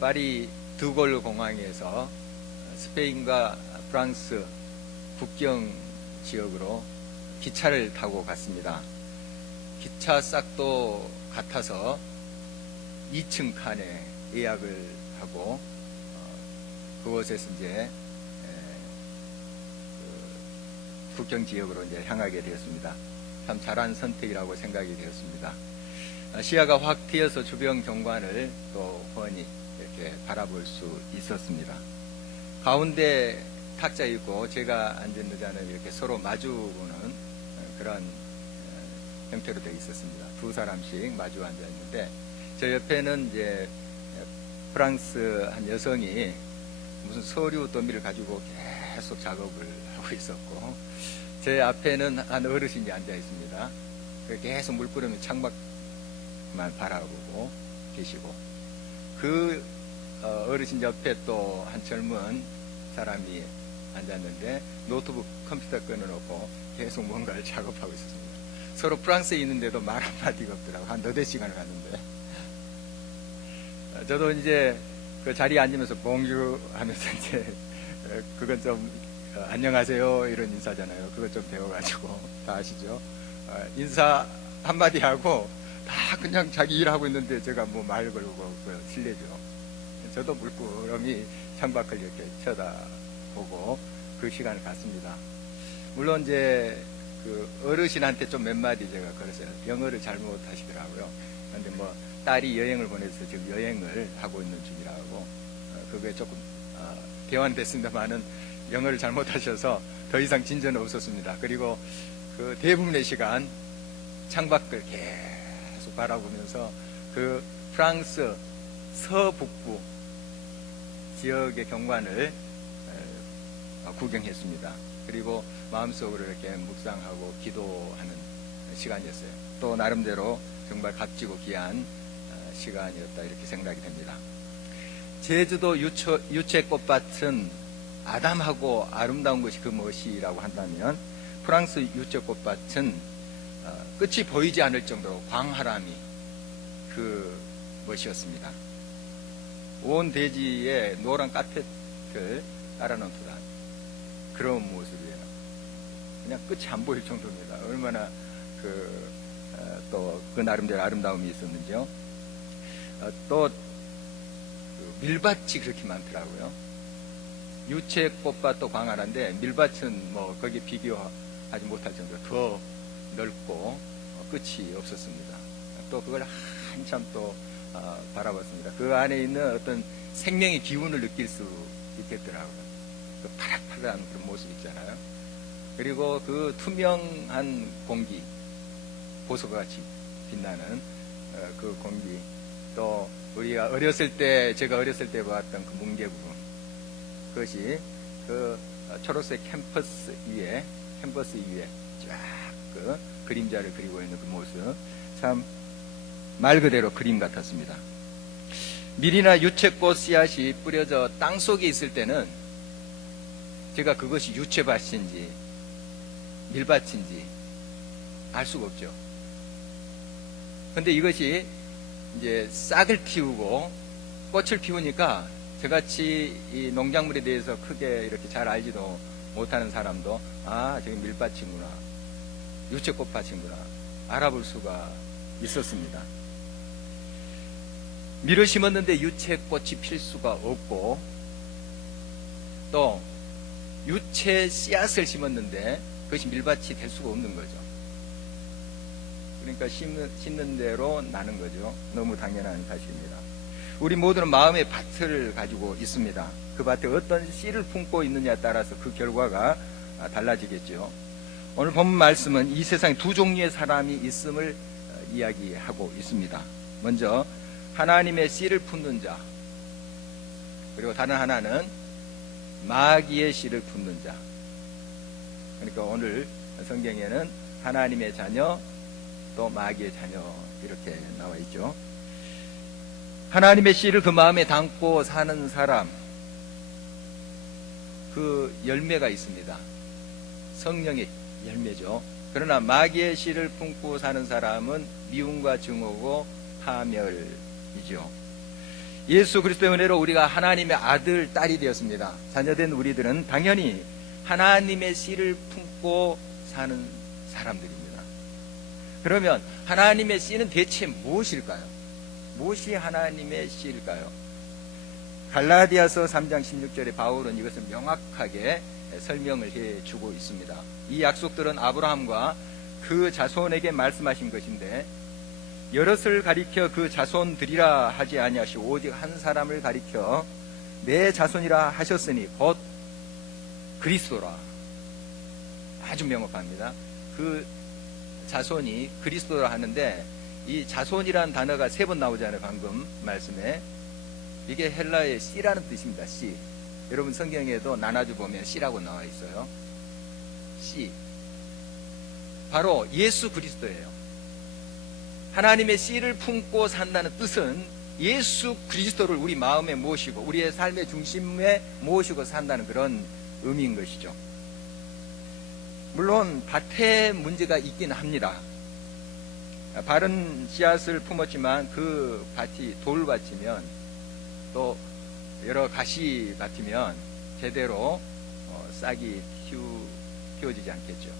파리 드골 공항에서 스페인과 프랑스 국경 지역으로 기차를 타고 갔습니다. 기차 싹도 같아서 2층 칸에 예약을 하고 그곳에서 이제 국경 지역으로 이제 향하게 되었습니다. 참 잘한 선택이라고 생각이 되었습니다. 시야가 확 트여서 주변 경관을 또 훤히 이렇게 바라볼 수 있었습니다. 가운데 탁자 있고 제가 앉은 의자는 이렇게 서로 마주보는 그런 형태로 되어 있었습니다. 두 사람씩 마주 앉아 있는데 저 옆에는 이제 프랑스 한 여성이 무슨 서류 더미를 가지고 계속 작업을 하고 있었고 제 앞에는 한 어르신이 앉아 있습니다. 계속 물끄러미 창밖만 바라보고 계시고 그 어르신 옆에 또 한 젊은 사람이 앉았는데 노트북 컴퓨터 끊어놓고 계속 뭔가를 작업하고 있었습니다. 서로 프랑스에 있는데도 말 한마디가 없더라고요. 한 너댓 시간을 갔는데 저도 이제 그 자리에 앉으면서 봉주 하면서 이제 그건 좀 안녕하세요 이런 인사잖아요. 그것 좀 배워가지고 다 아시죠? 인사 한마디 하고 다 그냥 자기 일하고 있는데 제가 뭐 말 걸고 실례죠. 저도 물끄러미 창밖을 이렇게 쳐다보고 그 시간을 갔습니다. 물론 이제 그 어르신한테 좀 몇 마디 제가 걸었어요. 영어를 잘못 하시더라고요. 근데 뭐 딸이 여행을 보내서 지금 여행을 하고 있는 중이라고 그게 조금 대환됐습니다만은 영어를 잘못하셔서 더 이상 진전은 없었습니다. 그리고 그 대부분의 시간 창밖을 계속 바라보면서 그 프랑스 서북부 지역의 경관을 구경했습니다. 그리고 마음속으로 이렇게 묵상하고 기도하는 시간이었어요. 또 나름대로 정말 값지고 귀한 시간이었다 이렇게 생각이 됩니다. 제주도 유채꽃밭은 아담하고 아름다운 것이 그 멋이라고 한다면 프랑스 유채꽃밭은 끝이 보이지 않을 정도로 광활함이 그 멋이었습니다. 온 대지에 노란 카펫을 깔아놓은 듯한 그런 모습이에요. 그냥 끝이 안 보일 정도입니다. 얼마나 또 그 나름대로 아름다움이 있었는지요. 또 밀밭이 그렇게 많더라고요. 유채꽃밭도 광활한데 밀밭은 뭐 거기 비교하지 못할 정도로 더 넓고 끝이 없었습니다. 또 그걸 한참 또 바라봤습니다. 그 안에 있는 어떤 생명의 기운을 느낄 수 있겠더라고요. 그 파릇파릇한 그런 모습 있잖아요. 그리고 그 투명한 공기, 보석같이 빛나는 그 공기, 또 우리가 제가 어렸을 때 봤던 그 뭉게구름, 그것이 그 초록색 캠퍼스 위에 쫙 그 그림자를 그리고 있는 그 모습, 참 말 그대로 그림 같았습니다. 밀이나 유채꽃 씨앗이 뿌려져 땅 속에 있을 때는 제가 그것이 유채밭인지 밀밭인지 알 수가 없죠. 근데 이것이 이제 싹을 틔우고 꽃을 피우니까 저같이 이 농작물에 대해서 크게 이렇게 잘 알지도 못하는 사람도 저기 밀밭이구나, 유채꽃밭이구나 알아볼 수가 있었습니다. 밀을 심었는데 유채꽃이 필 수가 없고, 또 유채 씨앗을 심었는데 그것이 밀밭이 될 수가 없는 거죠. 그러니까 심는 대로 나는 거죠. 너무 당연한 사실입니다. 우리 모두는 마음의 밭을 가지고 있습니다. 그 밭에 어떤 씨를 품고 있느냐에 따라서 그 결과가 달라지겠죠. 오늘 본 말씀은 이 세상에 두 종류의 사람이 있음을 이야기하고 있습니다. 먼저 하나님의 씨를 품는 자, 그리고 다른 하나는 마귀의 씨를 품는 자. 그러니까 오늘 성경에는 하나님의 자녀, 또 마귀의 자녀 이렇게 나와 있죠. 하나님의 씨를 그 마음에 담고 사는 사람, 그 열매가 있습니다. 성령의 열매죠. 그러나 마귀의 씨를 품고 사는 사람은 미움과 증오고 파멸이죠. 예수 그리스도의 은혜로 우리가 하나님의 아들, 딸이 되었습니다. 자녀된 우리들은 당연히 하나님의 씨를 품고 사는 사람들입니다. 그러면 하나님의 씨는 대체 무엇일까요? 무엇이 하나님의 씨일까요? 갈라디아서 3장 16절에 바울은 이것을 명확하게 설명을 해주고 있습니다. 이 약속들은 아브라함과 그 자손에게 말씀하신 것인데, 여럿을 가리켜 그 자손들이라 하지 아니하시고 오직 한 사람을 가리켜 내 자손이라 하셨으니 곧 그리스도라. 아주 명확합니다. 그 자손이 그리스도라 하는데, 이 자손이라는 단어가 3번 나오잖아요. 방금 말씀에. 이게 헬라의 씨라는 뜻입니다. 씨. 여러분 성경에도 나눠주 보면 씨라고 나와 있어요. 씨. 바로 예수 그리스도예요. 하나님의 씨를 품고 산다는 뜻은 예수 그리스도를 우리 마음에 모시고 우리의 삶의 중심에 모시고 산다는 그런 의미인 것이죠. 물론 밭에 문제가 있긴 합니다. 바른 씨앗을 품었지만 그 밭이 돌밭이면 또 여러 가시밭이면 제대로 싹이 틔워지지 않겠죠.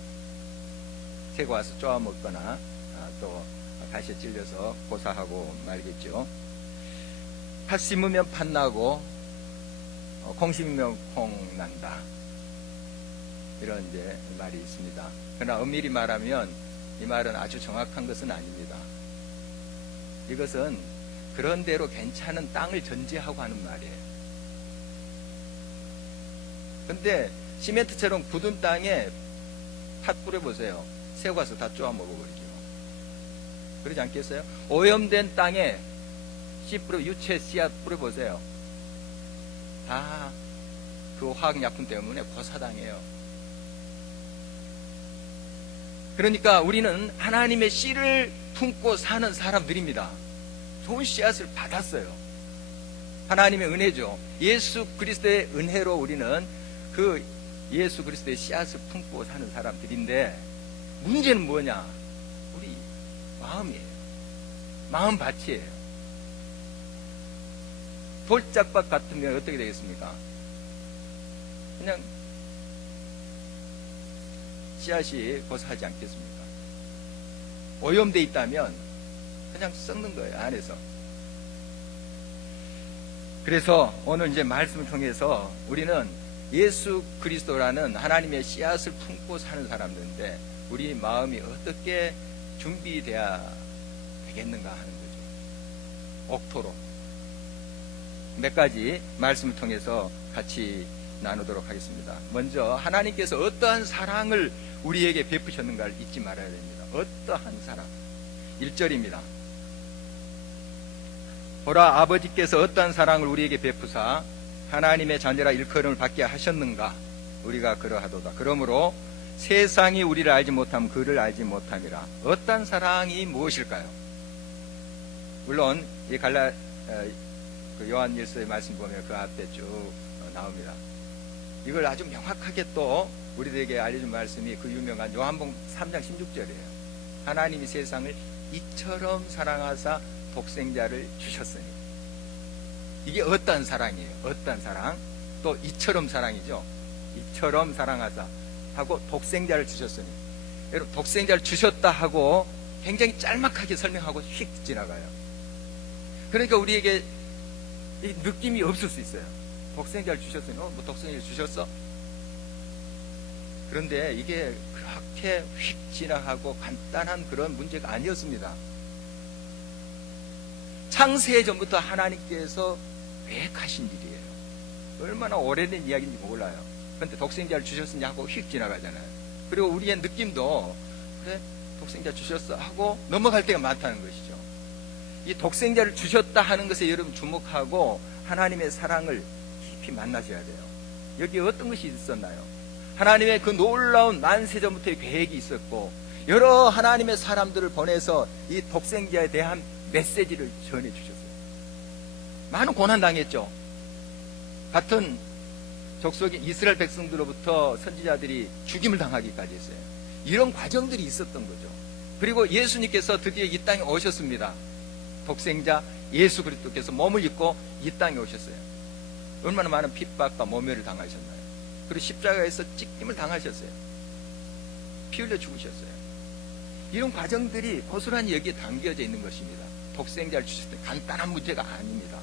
새가 와서 쪼아먹거나 또 가시에 찔려서 고사하고 말겠죠. 팥 심으면 팥 나고 콩 심으면 콩 난다, 이런 이제 말이 있습니다. 그러나 엄밀히 말하면 이 말은 아주 정확한 것은 아닙니다. 이것은 그런 대로 괜찮은 땅을 전제하고 하는 말이에요. 근데 시멘트처럼 굳은 땅에 팥 뿌려보세요. 새가 와서 다 쪼아 먹어버리죠. 그러지 않겠어요? 오염된 땅에 씨 뿌려, 유채 씨앗 뿌려보세요. 다 그 화학약품 때문에 고사당해요. 그러니까 우리는 하나님의 씨를 품고 사는 사람들입니다. 좋은 씨앗을 받았어요. 하나님의 은혜죠. 예수 그리스도의 은혜로 우리는 그 예수 그리스도의 씨앗을 품고 사는 사람들인데, 문제는 뭐냐? 우리 마음이에요. 마음밭이에요. 돌짝밭 같으면 어떻게 되겠습니까? 그냥 씨앗이 고사하지 않겠습니까? 오염되어 있다면 그냥 썩는 거예요, 안에서. 그래서 오늘 이제 말씀을 통해서 우리는 예수 그리스도라는 하나님의 씨앗을 품고 사는 사람들인데, 우리 마음이 어떻게 준비돼야 되겠는가 하는 거죠. 옥토로. 몇 가지 말씀을 통해서 같이 나누도록 하겠습니다. 먼저 하나님께서 어떠한 사랑을 우리에게 베푸셨는가를 잊지 말아야 됩니다. 어떠한 사랑. 1절입니다. 보라, 아버지께서 어떠한 사랑을 우리에게 베푸사 하나님의 자녀라 일컬음을 받게 하셨는가. 우리가 그러하도다. 그러므로 세상이 우리를 알지 못하면 그를 알지 못함이라. 어떠한 사랑이 무엇일까요? 물론 이 요한일서의 말씀 보면 그 앞에 쭉 나옵니다. 이걸 아주 명확하게 또 우리들에게 알려준 말씀이 그 유명한 요한복음 3장 16절이에요. 하나님이 세상을 이처럼 사랑하사 독생자를 주셨으니. 이게 어떤 사랑이에요? 어떤 사랑? 또 이처럼 사랑이죠. 이처럼 사랑하사 하고 독생자를 주셨으니. 여러분, 독생자를 주셨다 하고 굉장히 짤막하게 설명하고 휙 지나가요. 그러니까 우리에게 이 느낌이 없을 수 있어요. 독생자를 주셨으니, 뭐 독생자를 주셨어? 그런데 이게 그렇게 휙 지나가고 간단한 그런 문제가 아니었습니다. 창세 전부터 하나님께서 계획하신 일이에요. 얼마나 오래된 이야기인지 몰라요. 그런데 독생자를 주셨으니 하고 휙 지나가잖아요. 그리고 우리의 느낌도 그래, 독생자 주셨어 하고 넘어갈 때가 많다는 것이죠. 이 독생자를 주셨다 하는 것에 여러분 주목하고 하나님의 사랑을 깊이 만나셔야 돼요. 여기 어떤 것이 있었나요? 하나님의 그 놀라운 만세전부터의 계획이 있었고, 여러 하나님의 사람들을 보내서 이 독생자에 대한 메시지를 전해주셨어요. 많은 고난당했죠. 같은 족속인 이스라엘 백성들로부터 선지자들이 죽임을 당하기까지 했어요. 이런 과정들이 있었던 거죠. 그리고 예수님께서 드디어 이 땅에 오셨습니다. 독생자 예수 그리스도께서 몸을 입고 이 땅에 오셨어요. 얼마나 많은 핍박과 모멸을 당하셨나요? 그리고 십자가에서 찢김을 당하셨어요. 피 흘려 죽으셨어요. 이런 과정들이 고스란히 여기에 담겨져 있는 것입니다. 독생자를 주셨을 때 간단한 문제가 아닙니다.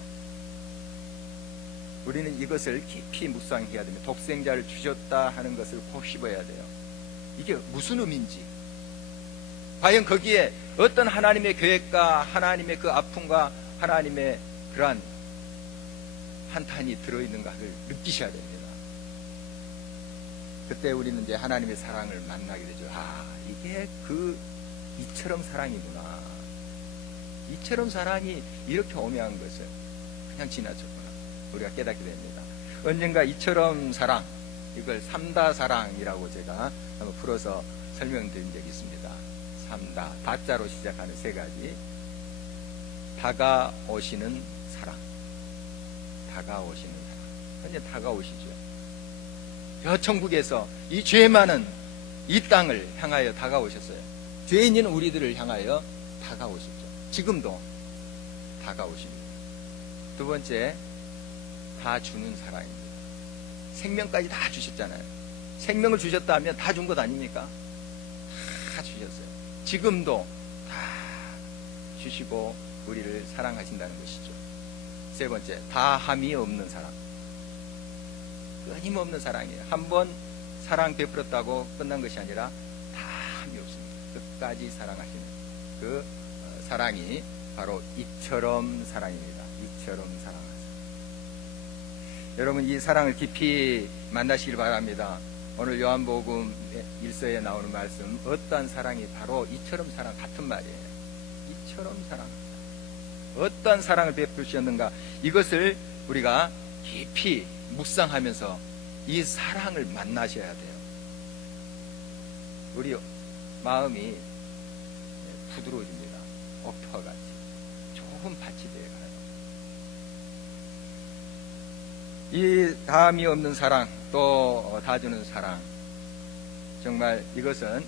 우리는 이것을 깊이 묵상해야 됩니다. 독생자를 주셨다 하는 것을 꼭 씹어야 돼요. 이게 무슨 의미인지, 과연 거기에 어떤 하나님의 계획과 하나님의 그 아픔과 하나님의 그러한 한탄이 들어있는가를 느끼셔야 됩니다. 그때 우리는 이제 하나님의 사랑을 만나게 되죠. 아, 이게 이처럼 사랑이구나. 이처럼 사랑이 이렇게 오묘한 것을 그냥 지나쳤구나. 우리가 깨닫게 됩니다. 언젠가 이처럼 사랑, 이걸 삼다 사랑이라고 제가 한번 풀어서 설명드린 적이 있습니다. 삼다, 다자로 시작하는 세 가지. 다가오시는 사랑, 다가오시는 사랑. 언제 다가오시죠? 저 천국에서 이 죄 많은 이 땅을 향하여 다가오셨어요. 죄인인 우리들을 향하여 다가오시죠. 지금도 다가오십니다. 두 번째, 다 주는 사랑입니다. 생명까지 다 주셨잖아요. 생명을 주셨다 하면 다 준 것 아닙니까? 다 주셨어요. 지금도 다 주시고 우리를 사랑하신다는 것이죠. 세 번째, 다함이 없는 사랑. 끊임없는 사랑이에요. 한번 사랑 베풀었다고 끝난 것이 아니라 다함이 없습니다. 끝까지 사랑하시는 그 사랑이 바로 이처럼 사랑입니다. 이처럼 사랑하세요. 여러분, 이 사랑을 깊이 만나시길 바랍니다. 오늘 요한복음 1서에 나오는 말씀, 어떠한 사랑이 바로 이처럼 사랑 같은 말이에요. 이처럼 사랑합니다. 어떠한 사랑을 베푸셨는가, 이것을 우리가 깊이 묵상하면서 이 사랑을 만나셔야 돼요. 우리 마음이 부드러워집니다. 옥토와 같이 좋은 밭이 되어가요. 이 다함이 없는 사랑, 또 다 주는 사랑, 정말 이것은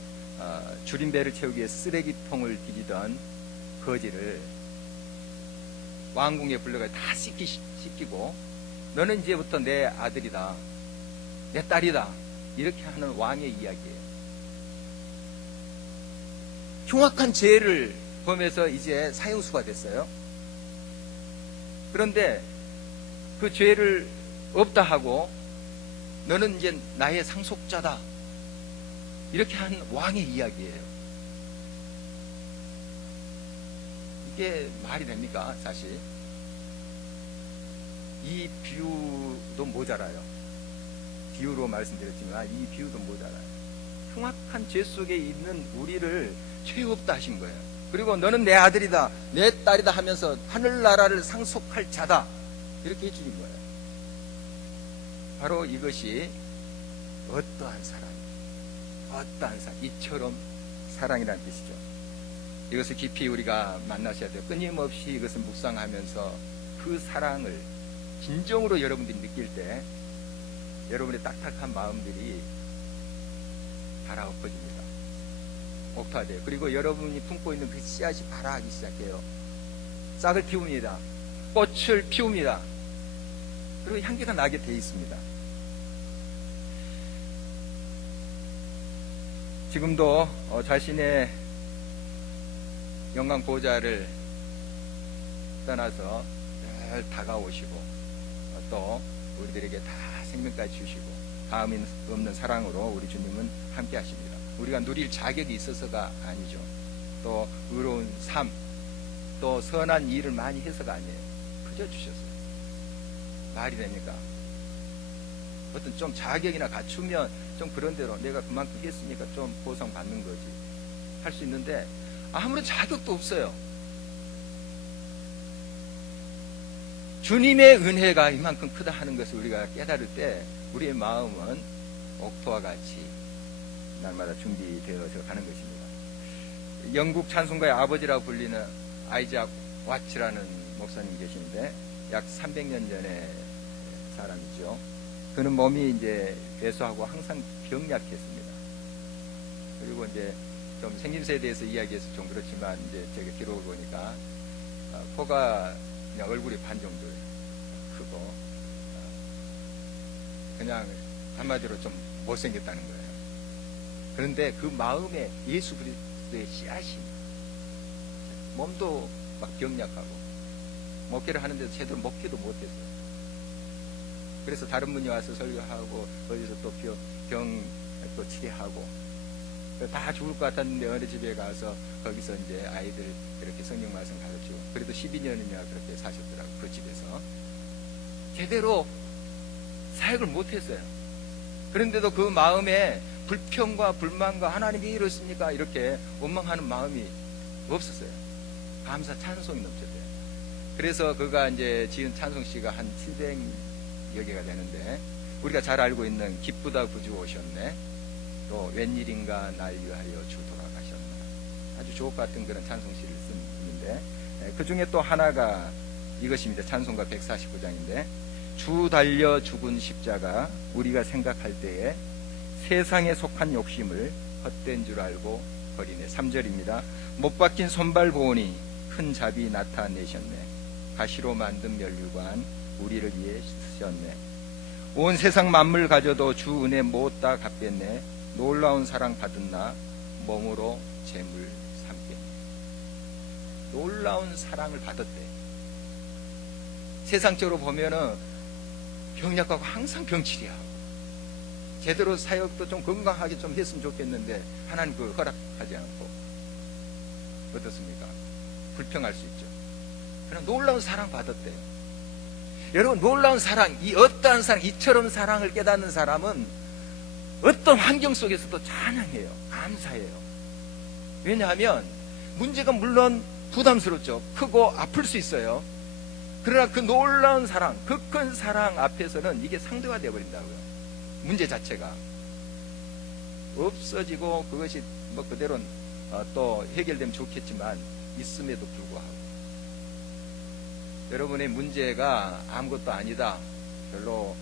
줄임배를 채우기 위해 쓰레기통을 뒤지던 거지를 왕궁에 불러가 다 씻기고, 너는 이제부터 내 아들이다, 내 딸이다, 이렇게 하는 왕의 이야기예요. 흉악한 죄를 범해서 이제 사형수가 됐어요. 그런데 그 죄를 없다 하고, 너는 이제 나의 상속자다, 이렇게 한 왕의 이야기예요. 이게 말이 됩니까? 사실 이 비유도 모자라요. 비유로 말씀드렸지만 이 비유도 모자라요. 흉악한 죄 속에 있는 우리를 죄 없다 하신 거예요. 그리고 너는 내 아들이다, 내 딸이다 하면서 하늘나라를 상속할 자다, 이렇게 해주신 거예요. 바로 이것이 어떠한 사랑, 어떠한 사랑, 이처럼 사랑이라는 뜻이죠. 이것을 깊이 우리가 만나셔야 돼요. 끊임없이 이것을 묵상하면서 그 사랑을 진정으로 여러분들이 느낄 때 여러분의 딱딱한 마음들이 달아엎어집니다. 옥토화돼요. 그리고 여러분이 품고 있는 그 씨앗이 발아하기 시작해요. 싹을 틔웁니다. 꽃을 피웁니다. 그리고 향기가 나게 돼 있습니다. 지금도 자신의 영광 보좌를 떠나서 늘 다가오시고, 또 우리들에게 다 생명까지 주시고, 다음이 없는 사랑으로 우리 주님은 함께 하십니다. 우리가 누릴 자격이 있어서가 아니죠. 또 의로운 삶, 또 선한 일을 많이 해서가 아니에요. 그저 주셨어요. 말이 됩니까? 어떤 좀 자격이나 갖추면 좀 그런 대로 내가 그만큼 했으니까 좀 보상받는 거지 할 수 있는데, 아무런 자격도 없어요. 주님의 은혜가 이만큼 크다 하는 것을 우리가 깨달을 때 우리의 마음은 옥토와 같이 날마다 준비되어서 가는 것입니다. 영국 찬송가의 아버지라고 불리는 아이작 와츠라는 목사님 계시는데, 약 300년 전의 사람이죠. 그는 몸이 이제 왜소하고 항상 병약했습니다. 그리고 이제 좀 생김새에 대해서 이야기해서 좀 그렇지만, 이제 제가 기록을 보니까 코가 그냥 얼굴이 반 정도 크고 그냥 한마디로 좀 못생겼다는 거예요. 그런데 그 마음에 예수 그리스도의 씨앗이, 몸도 막 병약하고 목회를 하는데도 제대로 목회도 못했어요. 그래서 다른 분이 와서 설교하고 어디서 또 병 또 치료하고 다 죽을 것 같았는데 어느 집에 가서 거기서 이제 아이들 이렇게 성경 말씀 가르치고, 그래도 12년이나 그렇게 사셨더라고요. 그 집에서 제대로 사역을 못했어요. 그런데도 그 마음에 불평과 불만과 하나님이 이렇습니까? 이렇게 원망하는 마음이 없었어요. 감사 찬송이 넘쳤대요. 그래서 그가 이제 지은 찬송시가 한 700여 개가 되는데, 우리가 잘 알고 있는 기쁘다 구주 오셨네, 또 웬일인가 날 위하여 주 돌아가셨나, 아주 주옥 같은 그런 찬송시를 쓴 분인데, 그 중에 또 하나가 이것입니다. 찬송가 149장인데, 주 달려 죽은 십자가 우리가 생각할 때에 세상에 속한 욕심을 헛된 줄 알고 버리네. 3절입니다. 못 박힌 손발 보니 큰 자비 나타내셨네. 가시로 만든 면류관 우리를 위해 쓰셨네. 온 세상 만물 가져도 주 은혜 못 다 갚겠네. 놀라운 사랑 받은 나 몸으로 재물 삼겠네. 놀라운 사랑을 받았대. 세상적으로 보면은 병약하고 항상 병치료하고 제대로 사역도 좀 건강하게 좀 했으면 좋겠는데 하나님 그 허락하지 않고, 어떻습니까? 불평할 수 있죠. 그냥 놀라운 사랑 받았대요. 여러분, 놀라운 사랑, 이 어떠한 사랑, 이처럼 사랑을 깨닫는 사람은 어떤 환경 속에서도 찬양해요. 감사해요. 왜냐하면 문제가 물론 부담스럽죠. 크고 아플 수 있어요. 그러나 그 놀라운 사랑, 그 큰 사랑 앞에서는 이게 상대가 되어버린다고요. 문제 자체가 없어지고 그것이 뭐 그대로 또 해결되면 좋겠지만 있음에도 불구하고 여러분의 문제가 아무것도 아니다, 별로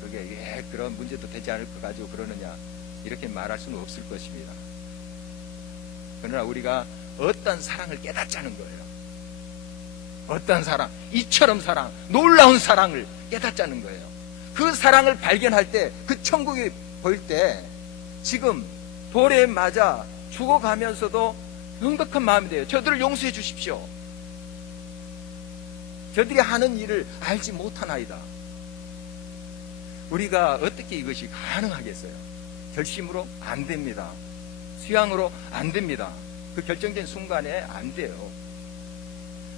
그게 그런 문제도 되지 않을 것 가지고 그러느냐, 이렇게 말할 수는 없을 것입니다. 그러나 우리가 어떤 사랑을 깨닫자는 거예요. 어떤 사랑, 이처럼 사랑, 놀라운 사랑을 깨닫자는 거예요. 그 사랑을 발견할 때, 그 천국이 보일 때 지금 돌에 맞아 죽어가면서도 행복한 마음이 돼요. 저들을 용서해 주십시오. 저들이 하는 일을 알지 못하나이다. 우리가 어떻게 이것이 가능하겠어요? 결심으로 안 됩니다. 수양으로 안 됩니다. 그 결정적인 순간에 안 돼요.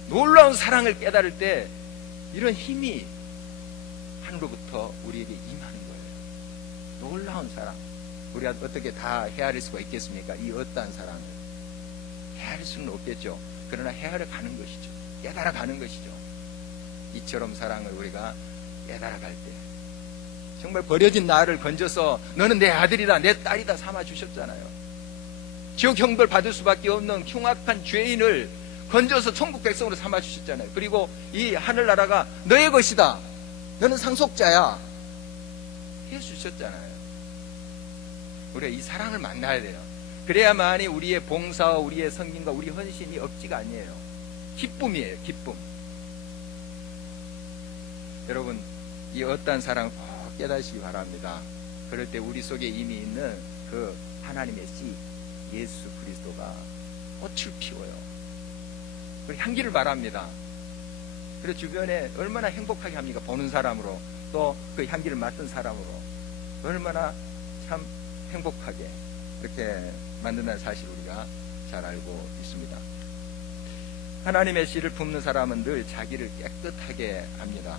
놀라운 사랑을 깨달을 때 이런 힘이 하늘로부터 우리에게 임하는 거예요. 놀라운 사랑. 우리가 어떻게 다 헤아릴 수가 있겠습니까? 이 어떠한 사랑을 헤아릴 수는 없겠죠. 그러나 헤아려 가는 것이죠. 깨달아 가는 것이죠. 이처럼 사랑을 우리가 깨달아 갈 때 정말 버려진 나를 건져서 너는 내 아들이다, 내 딸이다 삼아 주셨잖아요. 지옥 형벌 받을 수밖에 없는 흉악한 죄인을 건져서 천국 백성으로 삼아 주셨잖아요. 그리고 이 하늘나라가 너의 것이다, 너는 상속자야 해 주셨잖아요. 우리가 이 사랑을 만나야 돼요. 그래야만이 우리의 봉사와 우리의 섬김과 우리 헌신이 억지가 아니에요. 기쁨이에요. 기쁨. 여러분, 이 어떠한 사랑을 꼭 깨닫시기 바랍니다. 그럴 때 우리 속에 이미 있는 그 하나님의 씨 예수 그리스도가 꽃을 피워요. 그 향기를 바랍니다. 그래서 주변에 얼마나 행복하게 합니까? 보는 사람으로, 또 그 향기를 맡은 사람으로 얼마나 참 행복하게 이렇게 만든다는 사실을 우리가 잘 알고 있습니다. 하나님의 씨를 품는 사람은 늘 자기를 깨끗하게 합니다.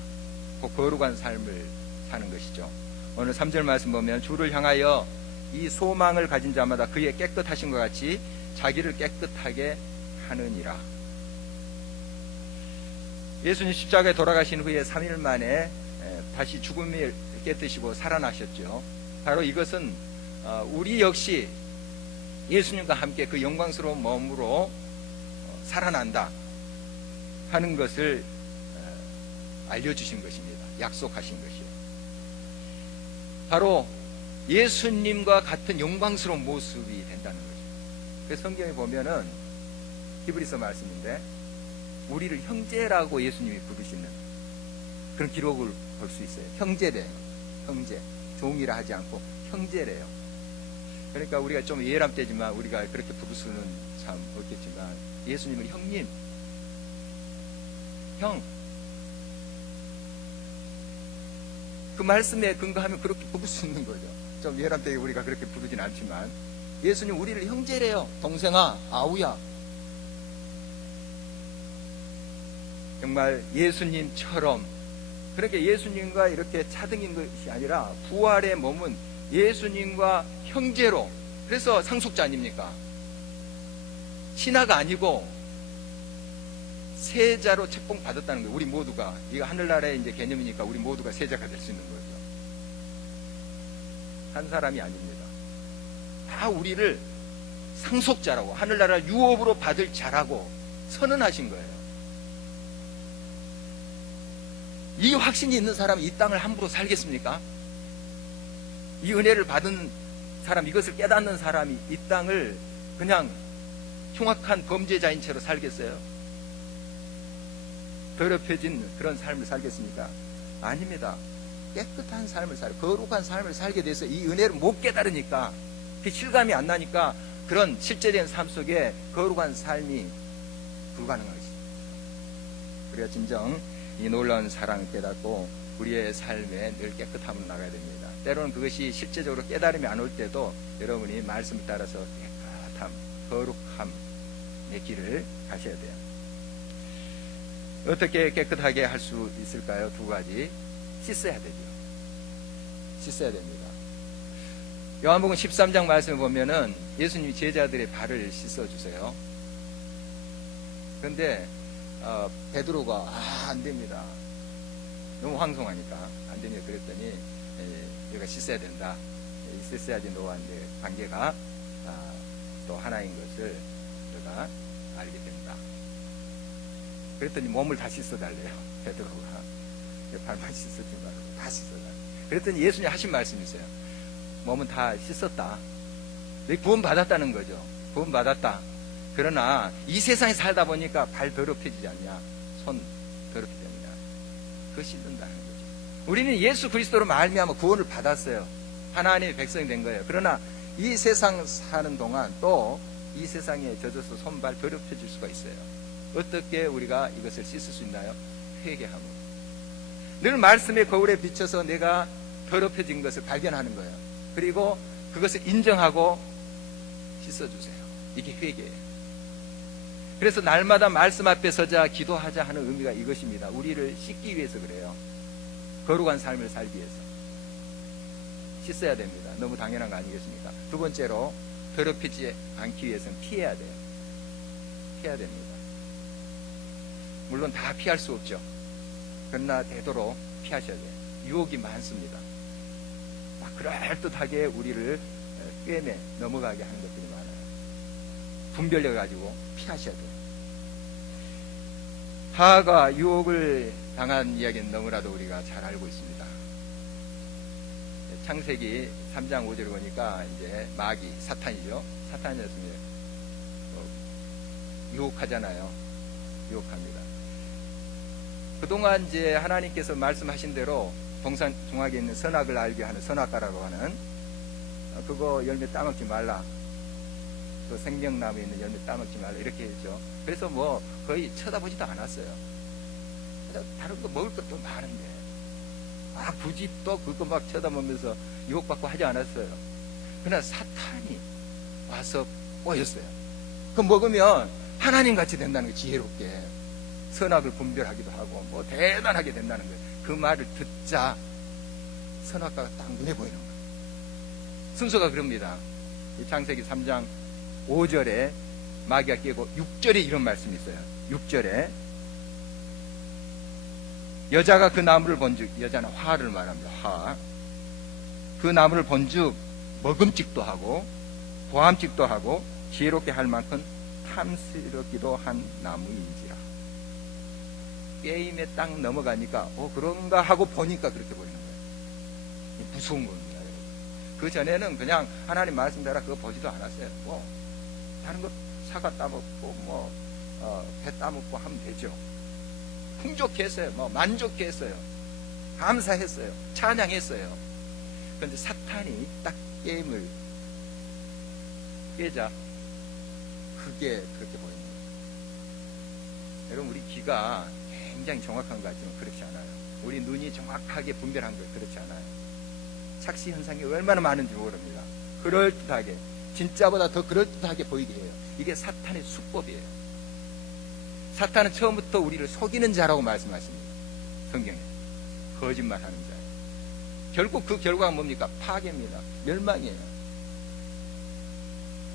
그 거룩한 삶을 사는 것이죠. 오늘 3절 말씀 보면 주를 향하여 이 소망을 가진 자마다 그의 깨끗하신 것 같이 자기를 깨끗하게 하느니라. 예수님 십자가에 돌아가신 후에 3일 만에 다시 죽음을 깨뜨시고 살아나셨죠. 바로 이것은 우리 역시 예수님과 함께 그 영광스러운 몸으로 살아난다 하는 것을 알려주신 것입니다. 약속하신 것이요. 바로 예수님과 같은 영광스러운 모습이 된다는 거죠. 그 성경에 보면은 히브리서 말씀인데 우리를 형제라고 예수님이 부르시는 그런 기록을 볼 수 있어요. 형제래요. 형제. 종이라 하지 않고 형제래요. 그러니까 우리가 좀 예람 때지만 우리가 그렇게 부를 수는 참 없겠지만 예수님은 형님, 형. 그 말씀에 근거하면 그렇게 부를 수 있는 거죠. 좀 예람 때 우리가 그렇게 부르진 않지만 예수님 우리를 형제래요. 동생아, 아우야. 정말 예수님처럼, 그렇게 예수님과 이렇게 차등인 것이 아니라 부활의 몸은 예수님과 형제로, 그래서 상속자 아닙니까? 신하가 아니고 세자로 책봉 받았다는 거예요. 우리 모두가. 이거 하늘나라의 이제 개념이니까 우리 모두가 세자가 될 수 있는 거죠. 한 사람이 아닙니다. 다 우리를 상속자라고, 하늘나라 유업으로 받을 자라고 선언하신 거예요. 이 확신이 있는 사람이 이 땅을 함부로 살겠습니까? 이 은혜를 받은 사람, 이것을 깨닫는 사람이 이 땅을 그냥 흉악한 범죄자인 채로 살겠어요? 더럽혀진 그런 삶을 살겠습니까? 아닙니다. 깨끗한 삶을 거룩한 삶을 살게 돼서 이 은혜를 못 깨달으니까, 그 실감이 안 나니까 그런 실제된 삶 속에 거룩한 삶이 불가능한 것입니다. 우리가 진정 이 놀라운 사랑을 깨닫고 우리의 삶에 늘 깨끗함으로 나가야 됩니다. 때로는 그것이 실제적으로 깨달음이 안 올 때도 여러분이 말씀을 따라서 깨끗함, 거룩함의 길을 가셔야 돼요. 어떻게 깨끗하게 할 수 있을까요? 두 가지. 씻어야 되죠. 씻어야 됩니다. 요한복음 13장 말씀을 보면은 예수님이 제자들의 발을 씻어주세요. 그런데 베드로가 안 됩니다. 너무 황송하니까 안 됩니다. 그랬더니 얘가 씻어야 된다. 씻어야지 너와 이제 관계가 또 하나인 것을 너가 알게 된다. 그랬더니 몸을 다 씻어달래요. 베드로가. 발만 씻어주지 말고 다 씻어달래요. 그랬더니 예수님이 하신 말씀이 있어요. 몸은 다 씻었다. 너 구원 받았다는 거죠. 구원 받았다. 그러나 이 세상에 살다 보니까 발 더럽혀지지 않냐, 손 더럽히지 않냐, 그거 씻는다는 거죠. 우리는 예수 그리스도로 말미암아 구원을 받았어요. 하나님의 백성이 된 거예요. 그러나 이 세상 사는 동안 또 이 세상에 젖어서 손발 더럽혀질 수가 있어요. 어떻게 우리가 이것을 씻을 수 있나요? 회개함으로. 늘 말씀의 거울에 비춰서 내가 더럽혀진 것을 발견하는 거예요. 그리고 그것을 인정하고 씻어주세요. 이게 회개예요. 그래서 날마다 말씀 앞에 서자 기도하자 하는 의미가 이것입니다. 우리를 씻기 위해서 그래요. 거룩한 삶을 살기 위해서. 씻어야 됩니다. 너무 당연한 거 아니겠습니까? 두 번째로 더럽히지 않기 위해서는 피해야 돼요. 피해야 됩니다. 물론 다 피할 수 없죠. 그러나 되도록 피하셔야 돼요. 유혹이 많습니다. 그럴듯하게 우리를 꿰매 넘어가게 하는 것들이 많아요. 분별해가지고 피하셔야 돼요. 하하가 유혹을 당한 이야기는 너무나도 우리가 잘 알고 있습니다. 창세기 3장 5절을 보니까 이제 마귀, 사탄이죠. 사탄이었습니다. 유혹하잖아요. 유혹합니다. 그동안 이제 하나님께서 말씀하신 대로 동산 중앙에 있는 선악을 알게 하는 선악과라고 하는 그거 열매 따먹지 말라. 그 생명나무에 있는 열매 따먹지 말라. 이렇게 했죠. 그래서 뭐 거의 쳐다보지도 않았어요. 다른 거 먹을 것도 많은데. 굳이 또 그거 막 쳐다보면서 유혹받고 하지 않았어요. 그러나 사탄이 와서 꼬였어요. 그거 먹으면 하나님 같이 된다는 거예요. 지혜롭게. 선악을 분별하기도 하고 뭐 대단하게 된다는 거예요. 그 말을 듣자 선악과가 딱 눈에 보이는 거예요. 순서가 그럽니다. 이 창세기 3장 5절에 마귀가 깨고 6절에 이런 말씀이 있어요. 6절에 여자가 그 나무를 본즉, 여자는 화를 말합니다. 화. 그 나무를 본즉 먹음직도 하고 보암직도 하고 지혜롭게 할 만큼 탐스럽기도 한 나무인지라. 게임에 딱 넘어가니까 그런가 하고 보니까 그렇게 보이는 거예요. 무서운 겁니다. 그 전에는 그냥 하나님 말씀대로 그거 보지도 않았어요. 뭐 다른 거 사과 따먹고 뭐 배 따먹고 하면 되죠. 풍족했어요. 뭐 만족했어요. 감사했어요. 찬양했어요. 그런데 사탄이 딱 게임을 깨자 그게 그렇게 보입니다. 여러분, 우리 귀가 굉장히 정확한 것 같지만 그렇지 않아요. 우리 눈이 정확하게 분별한 것 그렇지 않아요. 착시 현상이 얼마나 많은지 모릅니다. 그럴듯하게, 진짜보다 더 그럴듯하게 보이게 해요. 이게 사탄의 수법이에요. 사탄은 처음부터 우리를 속이는 자라고 말씀하십니다. 성경에. 거짓말하는 자예요. 결국 그 결과가 뭡니까? 파괴입니다. 멸망이에요.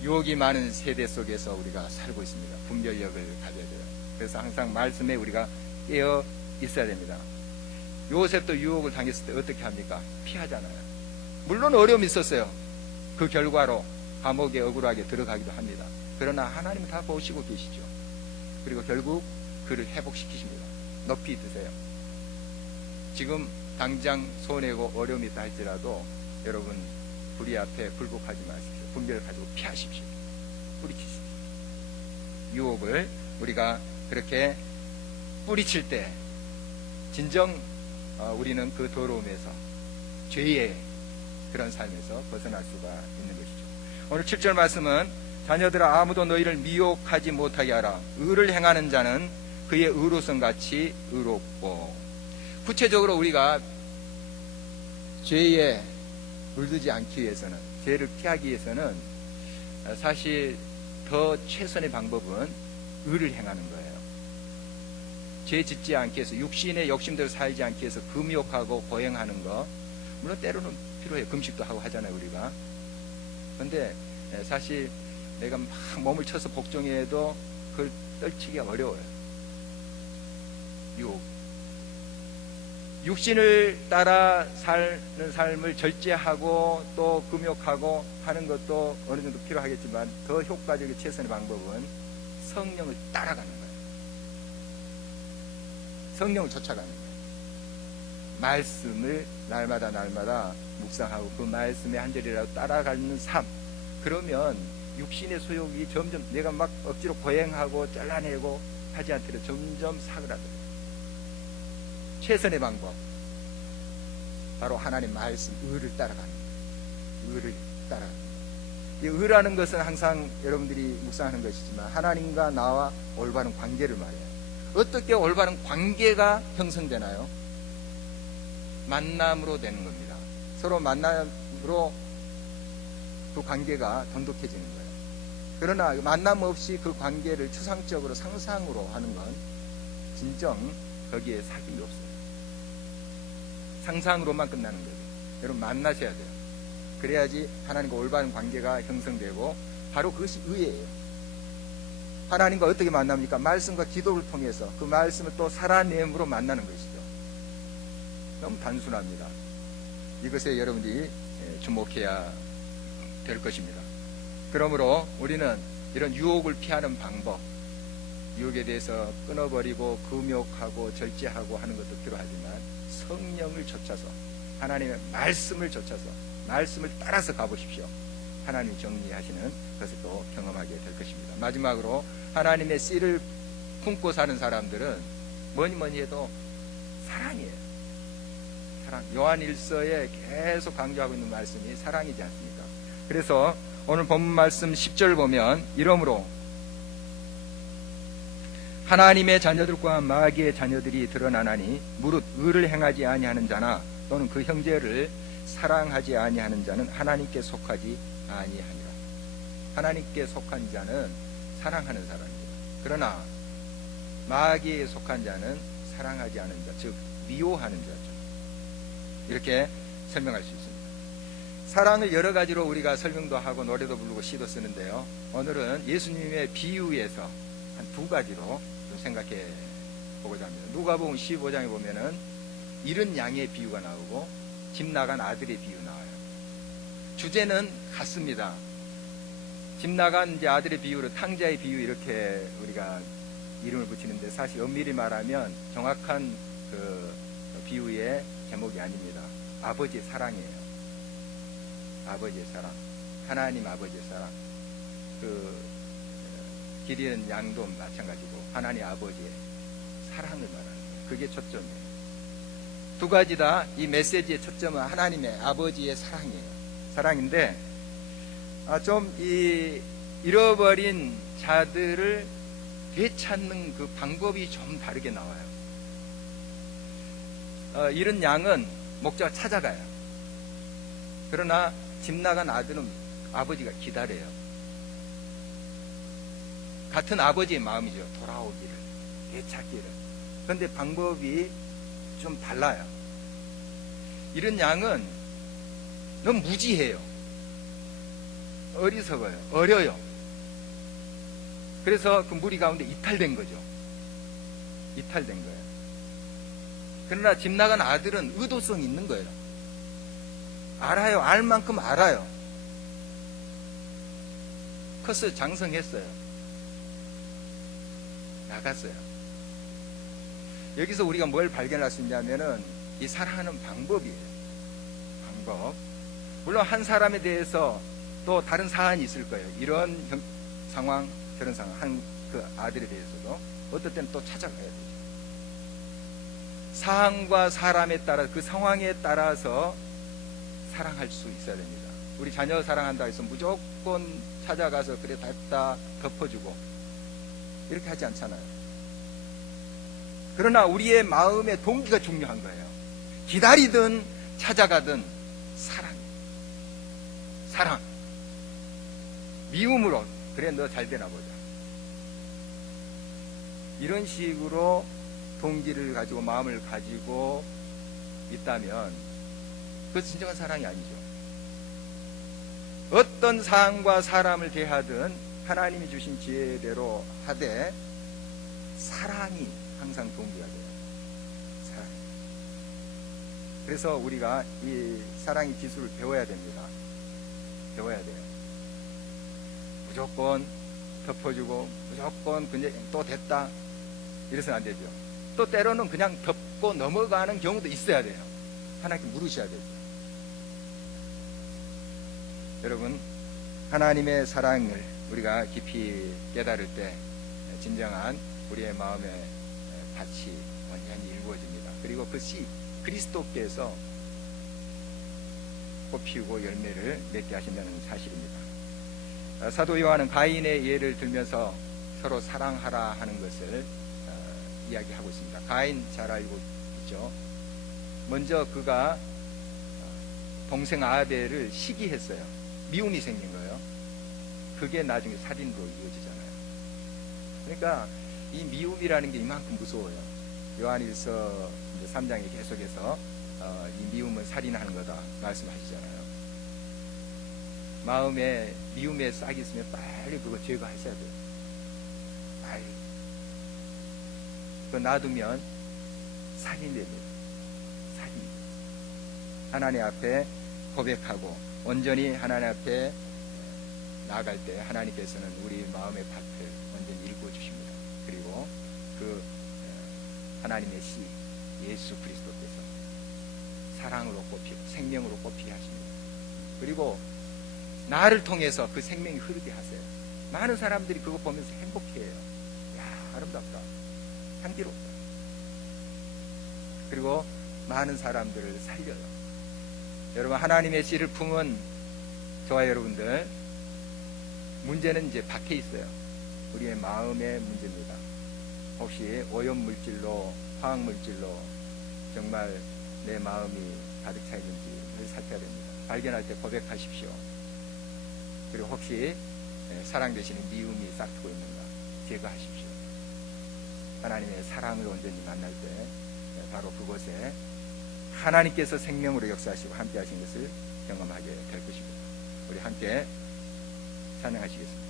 유혹이 많은 세대 속에서 우리가 살고 있습니다. 분별력을 가져야 돼요. 그래서 항상 말씀에 우리가 깨어 있어야 됩니다. 요셉도 유혹을 당했을 때 어떻게 합니까? 피하잖아요. 물론 어려움이 있었어요. 그 결과로 감옥에 억울하게 들어가기도 합니다. 그러나 하나님은 다 보시고 계시죠. 그리고 결국 그를 회복시키십니다. 높이 드세요. 지금 당장 손해고 어려움이 있다 할지라도 여러분, 불의 앞에 굴복하지 마십시오. 분별을 가지고 피하십시오. 뿌리치십시오. 유혹을 우리가 그렇게 뿌리칠 때 진정 우리는 그 더러움에서, 죄의 그런 삶에서 벗어날 수가 있는 것이죠. 오늘 7절 말씀은 자녀들아 아무도 너희를 미혹하지 못하게 하라. 의를 행하는 자는 그의 의로성 같이 의롭고. 구체적으로 우리가 죄에 물들지 않기 위해서는, 죄를 피하기 위해서는 사실 더 최선의 방법은 의를 행하는 거예요. 죄 짓지 않기 위해서, 육신의 욕심대로 살지 않기 위해서 금욕하고 고행하는 거, 물론 때로는 필요해요. 금식도 하고 하잖아요, 우리가. 그런데 사실 내가 막 몸을 쳐서 복종해도 그걸 떨치기가 어려워요. 유혹. 육신을 따라 사는 삶을 절제하고 또 금욕하고 하는 것도 어느 정도 필요하겠지만 더 효과적인 최선의 방법은 성령을 따라가는 거예요. 성령을 쫓아가는 거예요. 말씀을 날마다 묵상하고 그 말씀의 한 절이라도 따라가는 삶. 그러면 육신의 소욕이 점점, 내가 막 억지로 고행하고 잘라내고 하지 않더라도 점점 사그라들어요. 최선의 방법, 바로 하나님 말씀, 의를 따라가는 거예요. 의를 따라가는 거예요. 이 의라는 것은 항상 여러분들이 묵상하는 것이지만 하나님과 나와 올바른 관계를 말해요. 어떻게 올바른 관계가 형성되나요? 만남으로 되는 겁니다. 서로 만남으로 그 관계가 돈독해지는 거예요. 그러나 만남 없이 그 관계를 추상적으로 상상으로 하는 건 진정 거기에 사귐이 없어요. 상상으로만 끝나는 거예요. 여러분, 만나셔야 돼요. 그래야지 하나님과 올바른 관계가 형성되고, 바로 그것이 의예요. 하나님과 어떻게 만납니까? 말씀과 기도를 통해서 그 말씀을 또 살아냄으로 만나는 것이죠. 너무 단순합니다. 이것에 여러분들이 주목해야 될 것입니다. 그러므로 우리는 이런 유혹을 피하는 방법, 유혹에 대해서 끊어버리고 금욕하고 절제하고 하는 것도 필요하지만 성령을 쫓아서, 하나님의 말씀을 쫓아서, 말씀을 따라서 가보십시오. 하나님이 정리하시는 것을 또 경험하게 될 것입니다. 마지막으로 하나님의 씨를 품고 사는 사람들은 뭐니 해도 사랑이에요. 사랑. 요한 1서에 계속 강조하고 있는 말씀이 사랑이지 않습니까? 그래서 오늘 본문 말씀 10절 보면, 이러므로 하나님의 자녀들과 마귀의 자녀들이 드러나나니 무릇 의를 행하지 아니하는 자나 또는 그 형제를 사랑하지 아니하는 자는 하나님께 속하지 아니하니라. 하나님께 속한 자는 사랑하는 사람입니다. 그러나 마귀에 속한 자는 사랑하지 않은 자, 즉 미워하는 자죠. 이렇게 설명할 수 있습니다. 사랑을 여러 가지로 우리가 설명도 하고 노래도 부르고 시도 쓰는데요, 오늘은 예수님의 비유에서 한 두 가지로 좀 생각해 보고자 합니다. 누가복음 15장에 보면은 잃은 양의 비유가 나오고 집 나간 아들의 비유 나와요. 주제는 같습니다. 집 나간 이제 아들의 비유를 탕자의 비유, 이렇게 우리가 이름을 붙이는데, 사실 엄밀히 말하면 정확한 그 비유의 제목이 아닙니다. 아버지의 사랑이에요. 아버지의 사랑, 하나님 아버지의 사랑. 그 기르는 양도 마찬가지고 하나님 아버지의 사랑을 말하는 거예요. 그게 초점이에요. 두 가지 다 이 메시지의 초점은 하나님의 아버지의 사랑이에요. 사랑인데 좀 잃어버린 자들을 되찾는 그 방법이 좀 다르게 나와요. 잃은 양은 목자가 찾아가요. 그러나 집 나간 아들은 아버지가 기다려요. 같은 아버지의 마음이죠. 돌아오기를, 되찾기를. 그런데 방법이 좀 달라요. 잃은 양은 너무 무지해요. 어리석어요. 어려요. 그래서 그 무리 가운데 이탈된 거죠. 이탈된 거예요. 그러나 집 나간 아들은 의도성이 있는 거예요. 알아요. 알 만큼 알아요. 컸어요. 장성했어요. 나갔어요. 여기서 우리가 뭘 발견할 수 있냐면은 이 사랑하는 방법이에요. 방법. 물론 한 사람에 대해서 또 다른 사안이 있을 거예요. 이런 상황, 저런 상황. 한 그 아들에 대해서도 어떨 때는 또 찾아가야 되죠. 상황과 사람에 따라 그 상황에 따라서 사랑할 수 있어야 됩니다. 우리 자녀 사랑한다 해서 무조건 찾아가서 그래 됐다 덮어주고 이렇게 하지 않잖아요. 그러나 우리의 마음의 동기가 중요한 거예요. 기다리든 찾아가든 사랑. 미움으로 그래 너 잘 되나 보자. 이런 식으로 동기를 가지고 마음을 가지고 있다면 그것은 진정한 사랑이 아니죠. 어떤 사람과 사람을 대하든 하나님이 주신 지혜대로 하되 사랑이 항상 동기가 돼요. 사랑. 그래서 우리가 이 사랑의 기술을 배워야 됩니다. 배워야 돼요. 무조건 덮어주고 무조건 그냥 또 됐다 이래서는 안 되죠. 또 때로는 그냥 덮고 넘어가는 경우도 있어야 돼요. 하나님께 물으셔야 되죠. 여러분, 하나님의 사랑을 우리가 깊이 깨달을 때 진정한 우리의 마음의 밭이 완전히 일구어집니다. 그리고 그 씨, 그리스도께서 꽃 피우고 열매를 맺게 하신다는 사실입니다. 사도 요한은 가인의 예를 들면서 서로 사랑하라 하는 것을 이야기하고 있습니다. 가인 잘 알고 있죠. 먼저 그가 동생 아벨을 시기했어요. 미움이 생긴 거예요. 그게 나중에 살인으로 이어지잖아요. 그러니까 이 미움이라는 게 이만큼 무서워요. 요한일서 3장에 계속해서 이 미움은 살인하는 거다 말씀하시잖아요. 마음에 미움의 싹이 있으면 빨리 그거 제거하셔야 돼요. 빨리. 그거 놔두면 살인이 됩니다. 살인. 하나님 앞에 고백하고 온전히 하나님 앞에 나아갈 때 하나님께서는 우리 마음의 밭을 완전히 일구어 주십니다. 그리고 그 하나님의 씨 예수 그리스도께서 사랑으로 꽃피고 생명으로 꽃피게 하십니다. 그리고 나를 통해서 그 생명이 흐르게 하세요. 많은 사람들이 그거 보면서 행복해해요. 야, 아름답다. 향기롭다. 그리고 많은 사람들을 살려요. 여러분, 하나님의 씨를 품은 저와 여러분들, 문제는 이제 밖에 있어요. 우리의 마음의 문제입니다. 혹시 오염물질로, 화학물질로 정말 내 마음이 가득 차 있는지를 살펴야 됩니다. 발견할 때 고백하십시오. 그리고 혹시 사랑 대신에 미움이 싹트고 있는가 제거하십시오. 하나님의 사랑을 온전히 만날 때 바로 그곳에 하나님께서 생명으로 역사하시고 함께 하신 것을 경험하게 될 것입니다. 우리 함께 찬양하시겠습니다.